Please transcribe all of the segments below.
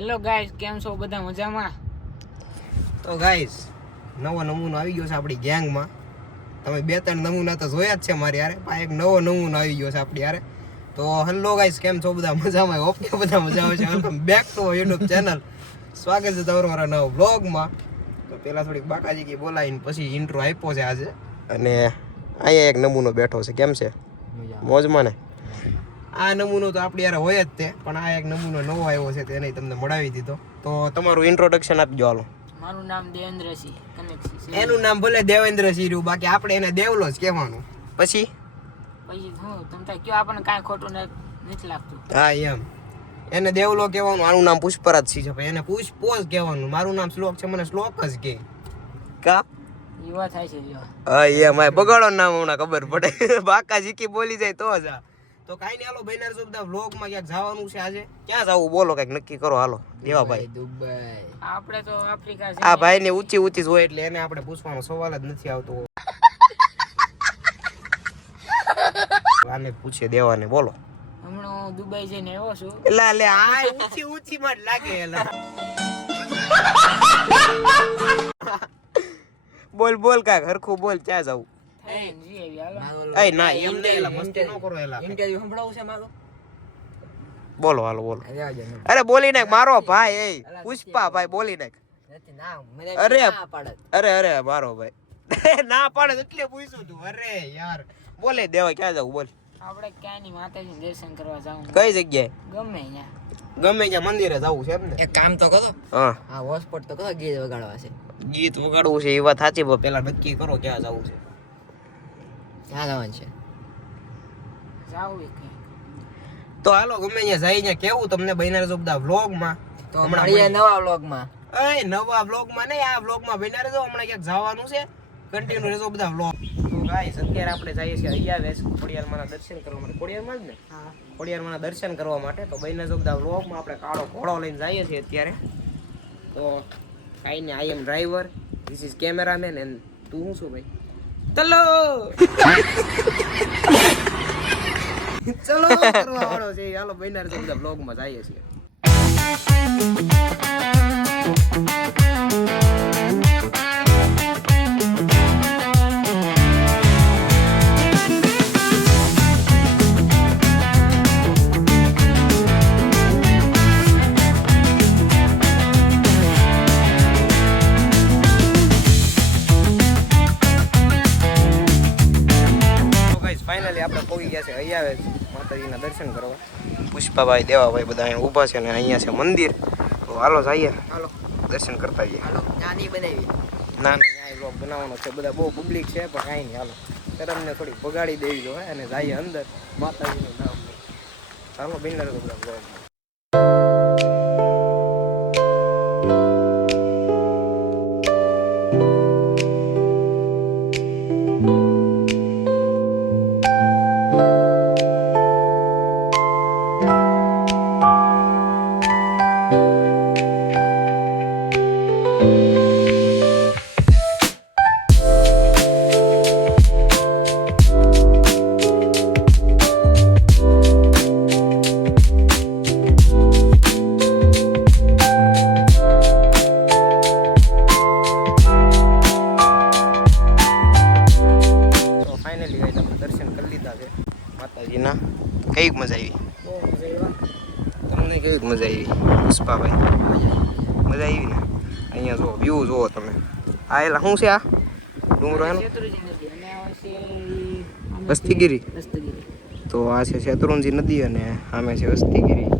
Hello guys, કેમ છો બધા? મજામાં? તો ગાઈસ, નવો નમૂનો આવી ગયો છે આપણી ગેંગમાં. તમે બે ત્રણ નમૂના તો જોયા જ છે મારી યારે, પણ એક નવો નમૂનો આવી ગયો છે આપણી યારે. તો હેલો ગાઈસ, કેમ છો બધા? મજામાં? હોપ કે બધા મજામાં છે. Welcome back to YouTube channel. સ્વાગત છે તમારું મારા નવા બ્લોગમાં. તો પહેલાં થોડીક બાકાજી કી બોલાવીને પછી ઇન્ટ્રો આપ્યો છે આજે. અને અહીંયા એક નમૂનો બેઠો છે. કેમ છે? મોજમાં ને? આ નમૂનો તો આપણી યારે હોય જ તે, પણ આ એક નમૂનો નવો આવ્યો છે તેને તમને મળાવી દીધો. તો તમારું ઇન્ટ્રોડક્શન આપજો હાલો. મારું નામ દેવેન્દ્રસિંહ કનેક્સી. એનું નામ ભલે દેવેન્દ્રસિંહ રહ્યું, બાકી આપણે એને દેવલો જ કહેવાનું. પછી હું તમે કયો, આપણને કાંઈ ખોટું નથી લાગતું. હા એમ, એને દેવલો કહેવાનું. આનું નામ પુષ્પરાજસિંહ છે, એને પુષ્પો જ કહેવાનું. મારું નામ શ્લોક છે, મને શ્લોક જ કહે. કા યુવા થાય છે યુવા. હા એમ, આ બગાડો નામ હમણાં ખબર પડે. બાકા જીકી બોલી જાય તો જ. તો કાંઈ નહીં, હાલો બહેનાર છો બધા. વ્લોગમાં ક્યાંક જવાનું છે આજે. ક્યાં જવું બોલો, કંઈક નક્કી કરો હાલો. દેવા ભાઈ દુબઈ. આપણે તો આફ્રિકા છે. આ ભાઈ ને ઊંચી ઊંચી હોય એટલે એને આપણે પૂછવાનો સવાલ જ નથી આવતો. આને પૂછે દેવાને, બોલો. હમણાં દુબઈ જઈને આવ્યો છું. એલા લે, આ ઊંચી ઊંચી માં જ લાગે. એલા બોલ બોલ કાક હરખું બોલ, ક્યાં જવું? એ ના એમ નહીં, એલા મસ્તી ન કરો. એલા ઇન્ટરવ્યુ સંભળાવું છે મારો. બોલો હાલો બોલો. અરે બોલી નાખ મારો ભાઈ. એ પુષ્પા ભાઈ બોલી નાખ. અરે અરે અરે મારો ભાઈ ના પાડે એટલે પૂછ્યું તું. અરે યાર બોલે દેવા, ક્યાં જવું બોલ? આપણે ક્યાં ની માતાજી દર્શન કરવા જાવું. કઈ જગ્યાએ? ગમે ત્યાં. ગમે ત્યાં મંદિરે જવું છે એમ ને? એક કામ તો કરો. હા હા, હોસ્પોટ તો કરો, ગીત વગાડવા છે. ગીત વગાડવું છે એ વાત સાચી, પણ પેલા નક્કી કરો ક્યાં જવું છે. ક્યાં જવાનું છે? જાવું એક તો હાલો ગમે ત્યાં જઈને કેવું તમને બન્યા રહેજો બધા વ્લોગમાં. તો હમણાં નવા વ્લોગમાં. એ નવા વ્લોગમાં નહીં, આ વ્લોગમાં બન્યા રહેજો. હમણાં ક્યાંક જવાનું છે, કન્ટિન્યુ રહેજો બધા વ્લોગ. તો ગાઈસ, અત્યારે આપણે જઈએ છીએ અયાવેશ ખોડિયારમાંના દર્શન કરવા માટે. ખોડિયારમાં જ ને? હા, ખોડિયારમાંના દર્શન કરવા માટે. તો બન્યા રહેજો બધા વ્લોગમાં. આપણે કાળો ઘોડો લઈને જઈએ છીએ અત્યારે. તો કાંઈ નહીં, I am driver, this is cameraman, and તું શું છું ભાઈ? ચલો ચલો કરવા વાળો છે. હાલો બન્યા રહેજો બધા વ્લોગમાં જઈએ છીએ. ફાઇનલી આપણે પહોંચી ગયા છે અયાવેશ માતાજીના દર્શન કરવા. પુષ્પાભાઈ, દેવાભાઈ બધા અહીંયા ઊભા છે ને અહીંયા છે મંદિર. તો હાલો જઈએ, હાલો દર્શન કરતા જઈએ. હાલો, નાની બનાવી. ના ના, ત્યાં લોક બનાવવાનો છે. બધા બહુ પબ્લિક છે, પણ કાંઈ નહીં, હાલો શરમને થોડી બગાડી દેવી જોઈએ અને જઈએ અંદર માતાજીનું નામ. હાલો બિનર તો બધા બ્લોગમાં. માતાજીના કઈક મજા આવી? તમને કેવી મજા આવી પુષ્પાભાઈ? મજા આવી ને? અહીંયા જો વ્યૂ જુઓ તમે. આ એલા શું છે? આ ડુંગરો એનો વસ્તીગીરી. તો આ છે શેત્રુંજી નદી અને સામે છે વસ્તીગીરી.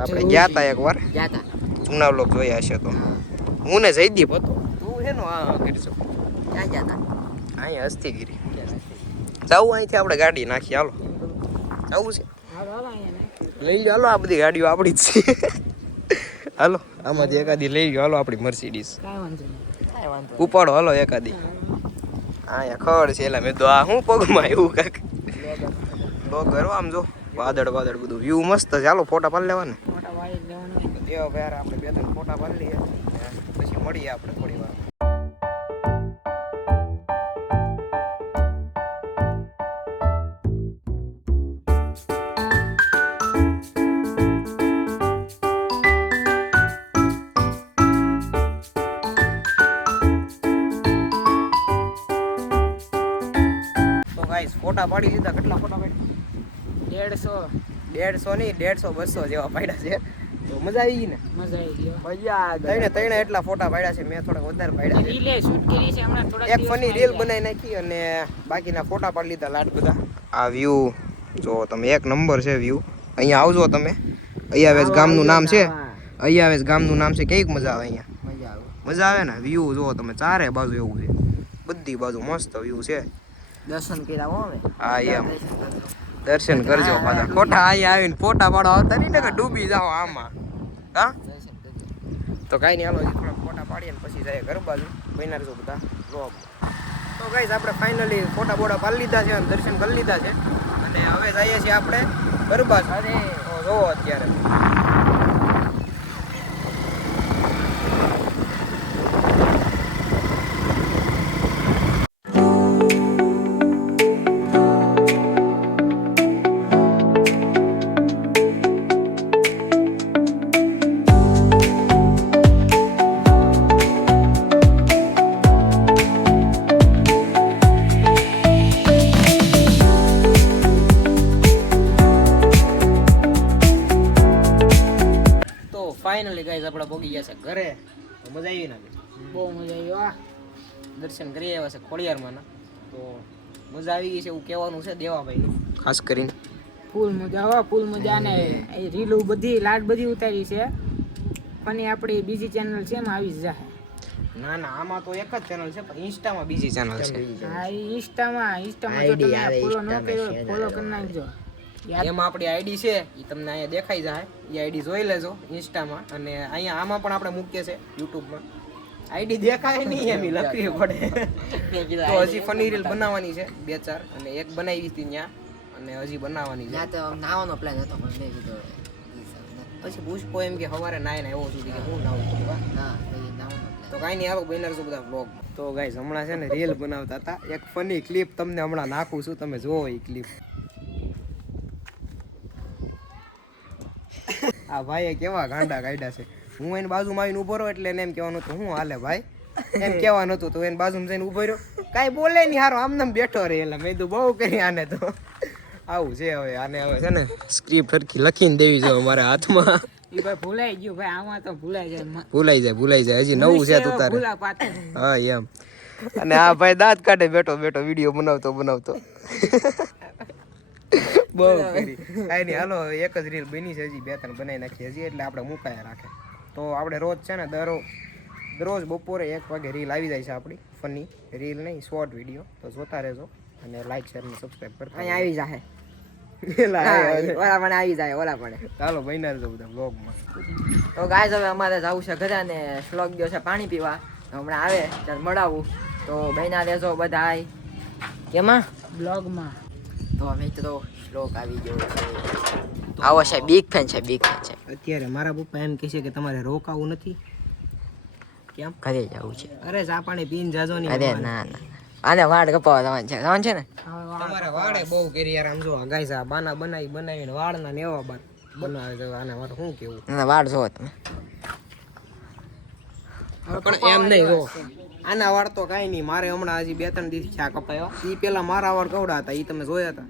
આપણે ગયા હતા એકવાર, જૂના લોક જોયા હશે તો. હું ને જયદીપ હતો. તું એનો આ કરી શકો. ક્યાં ગયા હતા? અહીંયા હસ્તીગીરી. જવું અહીંથી આપણે ગાડી નાખી. હાલો જવું છે, લઈ લો. હાલો, આ બધી ગાડીઓ આપણી જ છે. હાલો આમાંથી એકાદી લઈ ગયો. હાલો આપણી મર્સિડીઝ ઉપાડો. હાલો એકાદી. અહીંયા ખબર છે. એલા મેં તો આ શું પગમાં એવું કાંક તો કરો. આમ જો વાદળ વાદળ બધું વ્યૂ મસ્ત છે. હાલો ફોટા પાડી લેવાને. દેવા ભાઈ આપણે બે ત્રણ ફોટા પાડી લઈએ, પછી મળીએ આપણે થોડી વાર. ફોટા પાડી લીધા. કેટલા ફોટા પાડ્યા? 150 નહીં, 150 200 જેવા પાડ્યા છે. તો મજા આવી ગઈ ને? ત્રણે એટલા ફોટા પાડ્યા છે. મેં થોડાક વધારે પાડ્યા છે. એક ફની રીલ બનાવી નાખી અને બાકીના ફોટા પાડી લીધા લાડ બધા. આ વ્યૂ જો તમે, એક નંબર છે વ્યૂ. અહીંયા આવજો તમે. અયાવેજ ગામનું નામ છે. અયાવેજ ગામનું નામ છે. કેવી મજા આવે અહીંયા? મજા આવે ને? વ્યૂ જો તમે, ચારે બાજુ એવું છે, બધી બાજુ મસ્ત વ્યૂ છે. દર્શન કર્યા હો. હા એમ દર્શન કરજો પાછા. ખોટા અહીંયા આવીને ફોટા પાડો આવતા નહીં ને કે ડૂબી જાઓ આમાં. હા તો કાંઈ નહીં, હાલો થોડા ફોટા પાડીએ ને પછી જાય ઘર બાજુ. બન્યા રહેજો બધા વ્લોગ. તો ગાઈસ આપણે ફાઇનલી ફોટા બોટા પાડી લીધા છે અને દર્શન કરી લીધા છે અને હવે જઈએ છીએ આપણે ઘર બાજુ. તો જોવો અત્યારે ફાઇનલી ગાઈસ આપણે પહોંચી ગયા છે ઘરે. મજા આવી ને? બહુ મજા આવી. વાહ, દર્શન કરી આવ્યા છે ખોડિયારમાંના. તો મજા આવી ગઈ છે એવું કહેવાનું છે દેવાભાઈ ખાસ કરીને. ફૂલ મજા આવે, ફૂલ મજા. ને એ રીલું બધી લાડ બધી ઉતારી છે. પણ આપણી બીજી ચેનલ છે એમાં આવી જ જાય. ના ના, આમાં તો એક જ ચેનલ છે પણ ઇન્સ્ટામાં બીજી ચેનલ છે. હા, ઇન્સ્ટામાં જો તમે ફોલો ન કર્યો ફોલો કરી નાખજો. એમાં આપણી આઈડી છે એ તમને અહીંયા દેખાઈ જાય. એ આઈડી જોઈ લેજો ઇન્સ્ટામાં. અને અહીંયા આમાં પણ આપણે મૂકીએ છે યુટ્યુબમાં. આઈડી દેખાય નહીં એમ લખવી પડે. તો હજી ફની રીલ બનાવવાની છે 2-4 અને એક બનાવી હતી ત્યાં અને હજી બનાવવાની છે. તો નાવાનો પ્લાન હતો પણ મેં કીધું પછી પુષ્પો એમ કે સવારે નાય આવ્યો સુધી કે હું નાવું પડવા. હા નાવાનો તો કાંઈ નહીં, આવો બન્યા છો બધા વ્લોગ. તો ગાઈસ હમણાં છે ને રીલ બનાવતા હતા. એક ફની ક્લિપ તમને હમણાં નાખું છું, તમે જોવો એ ક્લિપ. આ ભાઈએ કેવા ગાંડા કાઢ્યા છે. હું એની બાજુમાં આવીને ઉભો રહ્યો એટલે એને એમ કહેવાનું હતું હું હાલે ભાઈ એમ કહેવાનું હતું. તો એને બાજુમાં જઈને ઉભો રહ્યો, કાંઈ બોલે નહીં, હારો આમને બેઠો રહે. એટલે મેં તો બહુ કરી આને. તો આવું છે હવે. આને હવે છે ને સ્ક્રિપ્ટ સરખી લખીને દેવી છે અમારા હાથમાં. ઈ ભાઈ ભૂલાઈ ગયું ભાઈ, આમાં તો ભૂલાઈ જાય. હજી નવું છે તું તારે. હા એમ. અને આ ભાઈ દાંત કાઢે બેઠો વિડીયો બનાવતો. બહુ કરી. કાંઈ નહીં, હાલો એક જ રીલ બની છે, હજી 2-3 બનાવી નાખી હજી, એટલે આપણે મુકાયા રાખે. તો આપણે રોજ છે ને દરરોજ બપોરે 1 વાગે રીલ આવી જાય છે આપણી. ફની રીલ નહીં, શોર્ટ વિડીયો. તો જોતા રહેજો અને લાઈક શેર અને સબસ્ક્રાઈબ કરતા. અહીંયા આવી જાય. ઓલા પણ આવી જાય, ઓલા પણ. ચાલો બન્યા રહેજો બધા વ્લોગમાં. તો ગાઈસ હવે અમારે જવું છે ઘરે ને શ્લોક ગયો છે પાણી પીવા. હમણાં આવે ત્યારે મળાવું. તો બન્યા રહેજો બધા. કેમાં? બ્લોગમાં. તો મિત્રો શ્લોક આવી ગયો છે. આવો છે બિગ ફેન છે. અત્યારે મારા પપ્પા એમ કહે છે કે તમારે રોકાવું નથી. કેમ? ઘરે જવું છે. અરે ચા પાણી પીને જાજો ને. અરે ના આને વાડ કપાવા જવાનું છે ને. તમારે વાળે બહુ કરી યાર. આમ જો ગાઈસ આ બાના બનાવીને વાળના ને એવા બાર બનાવે છે. આને મારે શું કેવું? ના વાડ જો તમે. પણ એમ નહીં જો, આના વાળ તો કાંઈ નહીં. મારે હમણાં હજી 2-3 દિવસ ચા કપાયો. એ પેલા મારા વાળ કવડા હતા, એ તમે જોયા હતા.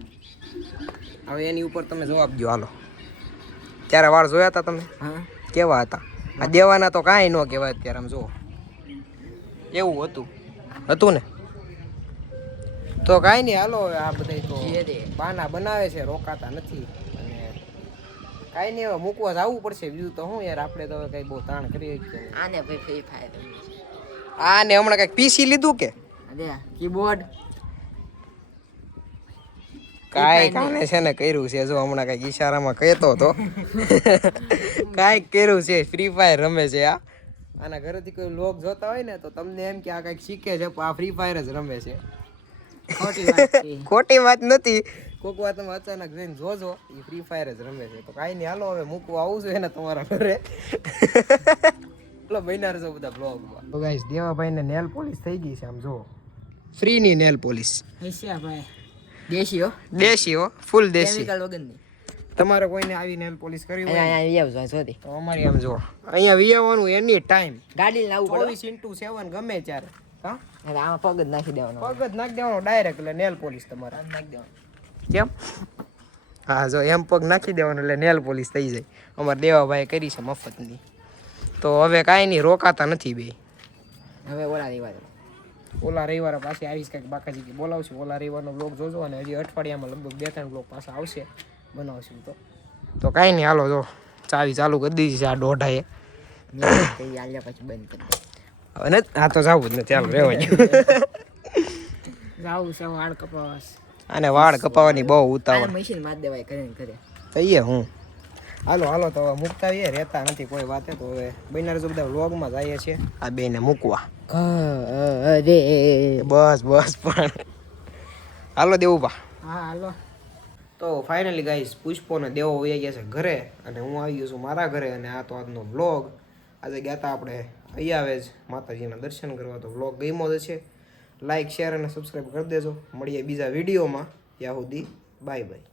હવે એની ઉપર તમે જવાબ દો. હાલો, ત્યારે વાળ જોયા હતા તમે? કેવા હતા? આ દેવાના તો કાંઈ ન કહેવાય અત્યારે. આમ જુઓ એવું હતું ને. તો કાંઈ નહીં, હાલો આ બધા તો બાના બનાવે છે, રોકાતા નથી. અને કાંઈ નહીં, હવે મૂકવા જવું પડશે. બીજું તો શું યાર, આપણે તો કંઈ બહુ તાણ કરીએ જ. આને ભાઈ ફ્રી ફાયર આને હમણાં કંઈક પીસી લીધું કે કીબોર્ડ કાને છે ને કર્યું છે. જો હમણાં કઈક ઈશારામાં કહેતો હતો. કાંઈક કર્યું છે, ફ્રી ફાયર રમે છે. આના ઘરેથી કોઈ લોક જોતા હોય ને તો તમને એમ કે આ કંઈક શીખે છે, પણ આ ફ્રી ફાયર જ રમે છે. ખોટી વાત નથી. કોક વાર તમે અચાનક જઈને જોજો, એ ફ્રી ફાયર જ રમે છે. તો કાંઈ નહીં, હાલો હવે મૂકવા આવું છું એને તમારા ઘરે. બન્યા રહેજો બધા બ્લોગમાં. તો ગાઈસ દેવાભાઈ ને નેલ પોલિશ થઈ ગઈ છે. આમ જો ફ્રી ની નેલ પોલિશ. દેશી હો, ફૂલ દેશી. તમારે કોઈને આવી નેલ પોલિશ કરવી હોય તો અમારી આમ જો અહીંયા વિયાવાનું એની ટાઈમ. ગાડી લાવવું 24/7 ગમે ત્યારે. હા હવે આમાં પગ જ નાખી દેવાનો પગ જ નાખી દેવાનો ડાયરેક્ટ, એટલે નેલ પોલિશ તમારે આમ નાખી દેવાનું. કેમ હા જો એમ પગ નાખી દેવાનું એટલે નેલ પોલિશ થઈ જાય. અમારે દેવાભાઈ કરી છે મફતની. તો હવે કાંઈ નહીં, રોકાતા નથી બે. હવે ઓલા રિવાજ ઓલા રવિવારે પાછી આવીશ, કંઈક બાકાજી બોલાવશું. ઓલા રવિવારનો બ્લોગ જોજો, અને હજી અઠવાડિયામાં લગભગ 2-3 બ્લોગ પાછા આવશે, બનાવશું. તો કાંઈ નહીં, હાલો જો ચાવી ચાલુ કરી દીધી છે આ દોઢાએ. કઈ આલ્યા પછી બંધ કરી દે. હવે ને આ તો જવું જ નથી, ચાલો રહેવા ગયું. જાવું છે વાળ કપાવાસ. અને વાળ કપાવવાની બહુ ઉતાવળ. મશીન માર દેવાય કરે ને કરે. કહીએ હું હાલો તો હવે મૂકતા આવીએ, રહેતા નથી કોઈ વાતે. તો હવે બન્યા જો બધા વ્લોગમાં જઈએ છીએ આ બેને મૂકવા. બસ પણ હાલો દેવુભા. હા હાલો. તો ફાઇનલી ગાઈસ પુષ્પોને દેવો વહી ગયા છે ઘરે, અને હું આવી ગયો છું મારા ઘરે. અને આ તો આજનો વ્લોગ. આજે ગયા હતા આપણે અહીંયા આવે જ માતાજીના દર્શન કરવા. તો વ્લોગ ગમ્યો જ છે. લાઈક, શેર અને સબસ્ક્રાઈબ કરી દેજો. મળીએ બીજા વિડીયોમાં. ત્યાં સુધી બાય બાય.